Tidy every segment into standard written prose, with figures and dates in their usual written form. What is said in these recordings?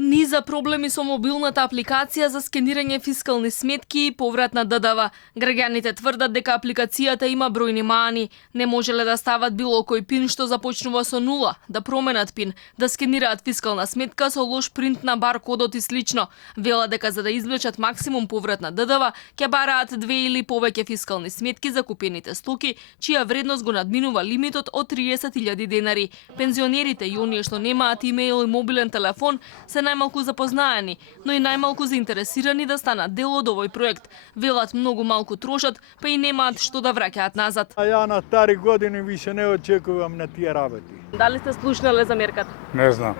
Низа проблеми со мобилната апликација за скенирање фискални сметки и поврат на ДДВ. Граѓаните тврдат дека апликацијата има бројни мани. Не можеле да стават било кој пин што започнува со 0, да променат пин, да скенираат фискална сметка со лош принт на баркодот и слично. Вела дека за да извлечат максимум поврат на ДДВ, ќе бараат 2 или повеќе фискални сметки за купените стоки, чија вредност го надминува лимитот од 30.000 денари. Пензионерите и оние што немаат имејл и мобилен телефон се најмалку запознаени, но и најмалку заинтересирани да станат дел од овој проект. Велат многу малку трошат, па и немаат што да враќаат назад. А ја на стари години више не очекувам на тие работи. Дали сте слушнале за мерката? Не знам.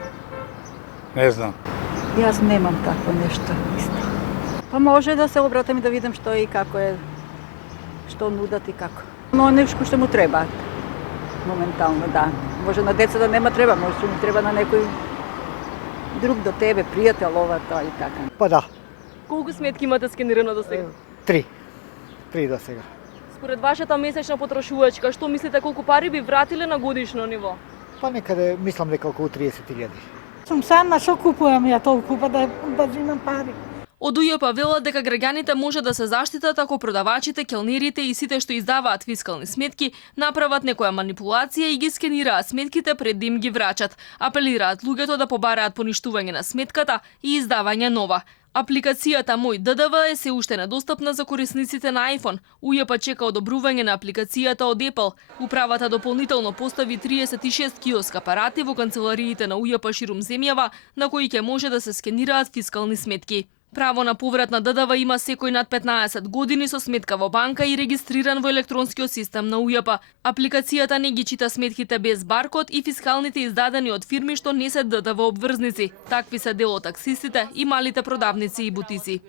Јас немам такво нешто исто. Па може да се обратам и да видам што и како е, што нудат и како. Но нешто што му треба. Моментално, да. Може на деца да нема треба, може што му треба на некој друг до тебе, пријател, ова, тоа и така. Па да, Колку сметки имате скенирано до сега? 3 до сега. Според вашата месечна потрошувачка, што мислите колку пари би вратиле на годишно ниво? Па некаде мислам дека околу 30.000. Сум сама, што купувам ја толку, па да имам пари. Од УЈП велат дека граѓаните може да се заштитат ако продавачите, келнерите и сите што издаваат фискални сметки направат некоја манипулација и ги скенираат сметките пред да им ги врачат. Апелираат луѓето да побараат поништување на сметката и издавање нова. Апликацијата Мој ДДВ е се уште недостапна за корисниците на iPhone. УЈП чека одобрување на апликацијата од Apple. Управата дополнително постави 36 киоск апарати во канцелариите на УЈП ширум земјава, на кои ќе може да се скенираат фискални сметки. Право на поврат на ДДВ има секој над 15 години со сметка во банка и регистриран во електронскиот систем на УЈП. Апликацијата не ги чита сметките без баркод и фискалните издадени од фирми што не се ДДВ обврзници. Такви се дел од таксистите и малите продавници и бутици.